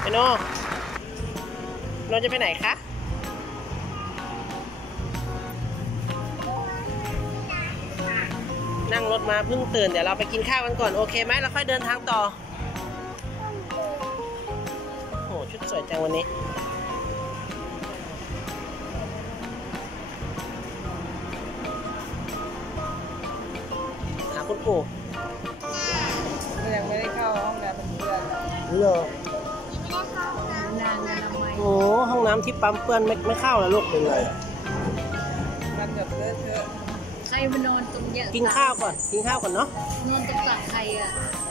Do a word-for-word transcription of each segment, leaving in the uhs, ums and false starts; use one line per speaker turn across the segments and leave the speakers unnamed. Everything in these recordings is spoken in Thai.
โนโนจะไปไหนคะนั่งรถมาเพิ่งตื่นเดี๋ยวเราไปกินข้าวกันก่อนโอเคไหมเราค่อยเดินทางต่อโอ้ชุดสวยจังวันนี้หาคุณปู่
ยังไม่ได้เข้าห้องน้ำเพื่อน
เหรอ
นานกันทำไม
โอ้ห้องน้ำที่ปั๊มเปื้อนไม่ไม่เข้าแล้วลูกเป็นไร
มันแบบเลอะเทอะ
ใครมานอนตรงเนี้ย
กินข้าวก่อนกินข้าวก่อนเนาะ
นอนตรงตักใครอ่ะ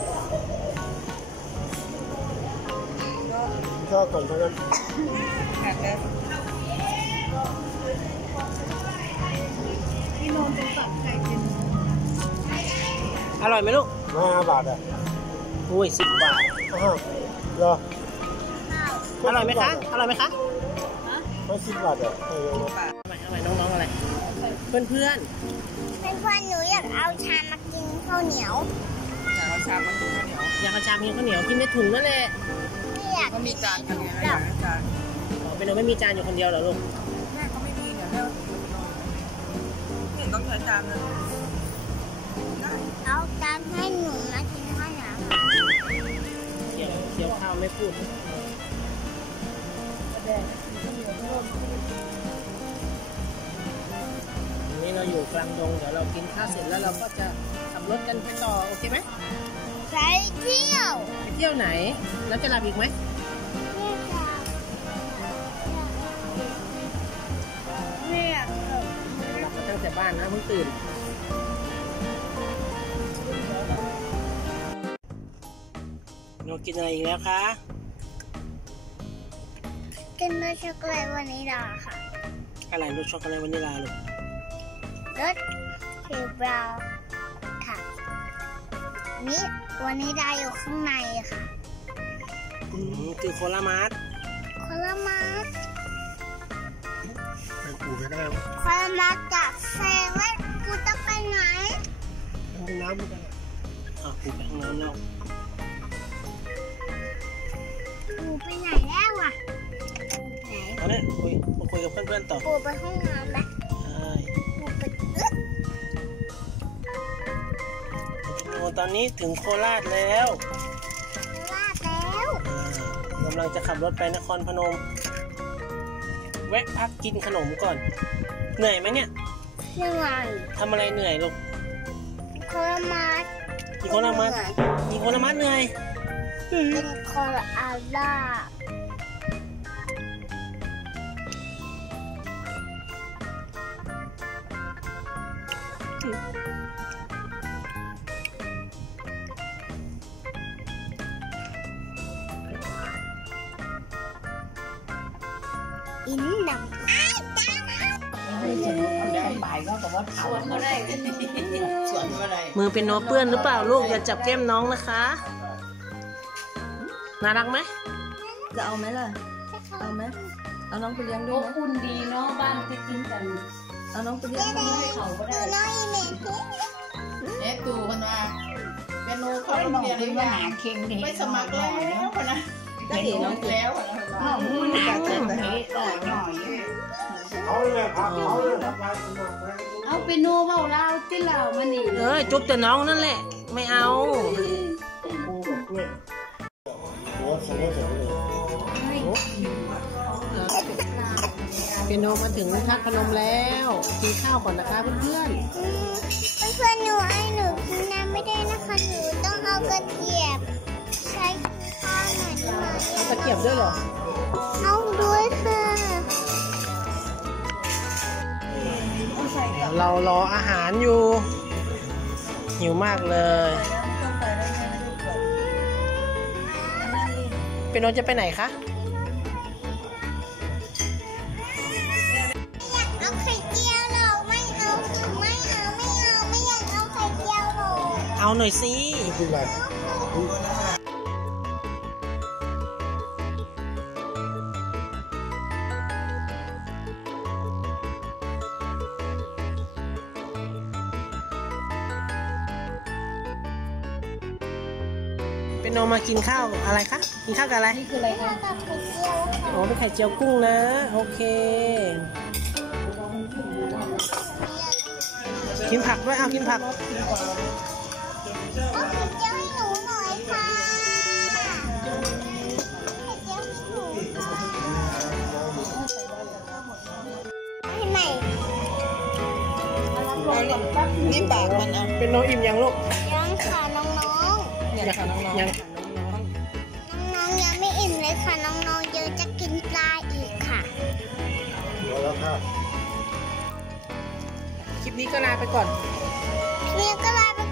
ข้าวก่อนเท่านั้น
ขาดแล้ว
ที่นอนตรงตักใครเป็น
อร่อยไหมลูก
ห้าบาทอ่ะ
อุ้ยสิบบาท
อ้าวเหรอ
อร่อยไหมคะอร่อยไหมคะ
ไม่สิบบาทอ่ะเออ
ทำไมทำไมน้องๆอะไรเพื่อนเพื่อน
เพื่อนเพื่อนหนูอยากเอาชามากินข้าวเหนียว
อยากเอาชามากินข้าวเหนียว
อยากเอาชากินข้าวเหนียวกินในถุงนั่นแหละ
ไม่อยาก
ก็มีจานกันไงอยากจาน
อ๋อเป็นโนไม่มีจานอยู่คนเดียวเหรอลูก
แม่ก็ไม่มีเนี่ยแม่นี่ต้องใช้จานเลย
เอาจานให้หนูมากินข้าวเหนียว
เดี๋ยวเดี๋ยวข้าวไม่พูดนี่เราอยู่กลางดงเดี๋ยวเรากินข้าวเสร็จแล้วเราก็จะขับรถกันไปต่อโอเคไหม
ไปเที่ยว
ไปเที่ยวไหนแล้วจะหลับอีกไหม
ไม่อยากหลับ
หลับมาตั้งแต่บ้านนะเพิ่งตื่นเรากินอะไรอีกแล้วคะ
กินรสช็อกโกแลตวานิลาค่ะ
อะไรรสช็อกโกแลตวานิลาลูก
รสคือบราวน์ค่ะนี่วานิลาอยู่ข้างในค่ะ
อืมคือโคลามาร์ท
โคลามาร์ท
ไปกูไปได้
โคลามาร์ทจากเซเว่นกูจะไปไหน
ห้องน้ำไม่ได้
อ่ะกูไปห้องน้ำแล้ว
ปูไปไหนแล้วอ่ะไหน
ตอนนี้คุยมาคุยกับเพื่อนๆต่อ
ปูไปห้องน้ำไหม
ใช่
ปูไปอึ๊ด
โอ้ตอนนี้ถึงโคราชแล้ว
โคราชแล้ว
กำลังจะขับรถไปนครพนมแวะพักกินขนมก่อนเหนื่อยไหมเนี่ย
เหนื่อย
ทำอะไรเหนื่อยลูก
โคลามาร์ท
กินโคลามาร์ทกินโคลามาร์ทเหนื่อย
เป็นโคลาล่าอินนำ
มือเป็นโนเปื้อนหรือเปล่าลูกอย่าจับแก้มน้องนะคะน่ารักไหม
จะเอาไหมล่ะเอาไหมเอาน้องไปเลี้ยงด้วยนะคุณดีเนาะบ้านจะกินกันเอาน้องไปเลี้ยงให้เขาก็ได้
น้องอีเมล
เอ๊ะตูคนว่าเป็นโนเขาเรียนหาเข่งไม่สมัครแล้วคนนะได้เห็นน้องแล้วน้องมันหาเข่งแบบนี้หน่อยหน่อย
เอาเลยครับเอาเลยครับ
เอาไปโนเบาเล่าที่เรามันนี่
เออจุ๊บแต่น้องนั่นแหละไม่เอา
ปูกับกล้วยโอ้สวยสวยเลย
เปียโนมาถึงท่าพนมแล้วกินข้าวก่อนนะคะเพื่อน
ๆเพื่อนๆหนูไอ้หนูกินน้ำไม่ได้นะคะหนูต้องเอากระเทียมใช้ข้าวหน่อยได้ไหม
เอาตะเกียบด้วยเหรอ
เอาด้วยค่ะ
เรารออาหารอยู่หิวมากเลยเปียโนจะไปไหนคะ
เอาไข่เจียวหรอไม่เอาไม่เอาไม่เอาไม่อยากเอาไข่เจียวหรอ
เอาหน่อยสิเเป็นโนมากินข้าวอะไรคะกินข้าวกับอะไร
นี่คืออะไรคะ
กับไข่เจียวค่ะ
โอ้เป็นไข่เจียวกุ้งนะ โอเคกินผักด้วยเอากินผัก
เอาไข่เจียวให้หนูหน่อยค่ะไข่เจียวให้หนูให้ใหม่
นี่ปากมันอ่ะ
เป็นโนอิ่มยังลูก
ยังค่ะน้อง
เนี่ยค่ะน้อง
ยัง
ๆน้องๆยังไม่อิ่มเลยค่ะน้องๆยังจะกินปลาอีกค่ะ
พอแล้วค่ะ
คลิปนี้ก็ลาไปก่อน
เนี่ยก็ลาไป